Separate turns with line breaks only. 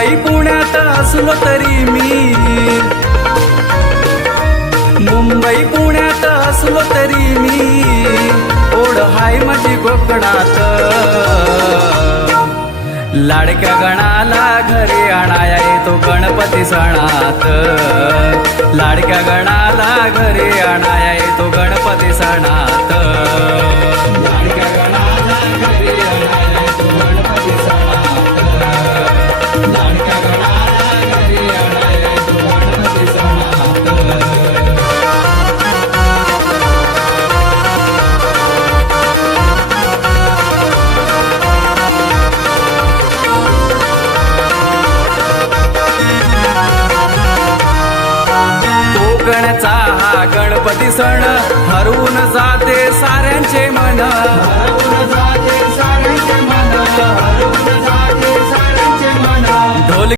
मुंबई पुण्यात असलो तरी मी. मुंबई पुण्यात असलो तरी मी. ओढ हाय माझी कोकणात. लाडक्या गणाला घरी आणाया येतो गणपती सणात. लाडक्या गणाला घरी आणाया येतो गणपती सणात. कोकणचा हा गणपती सण हरवून जाते साऱ्यांचे मन.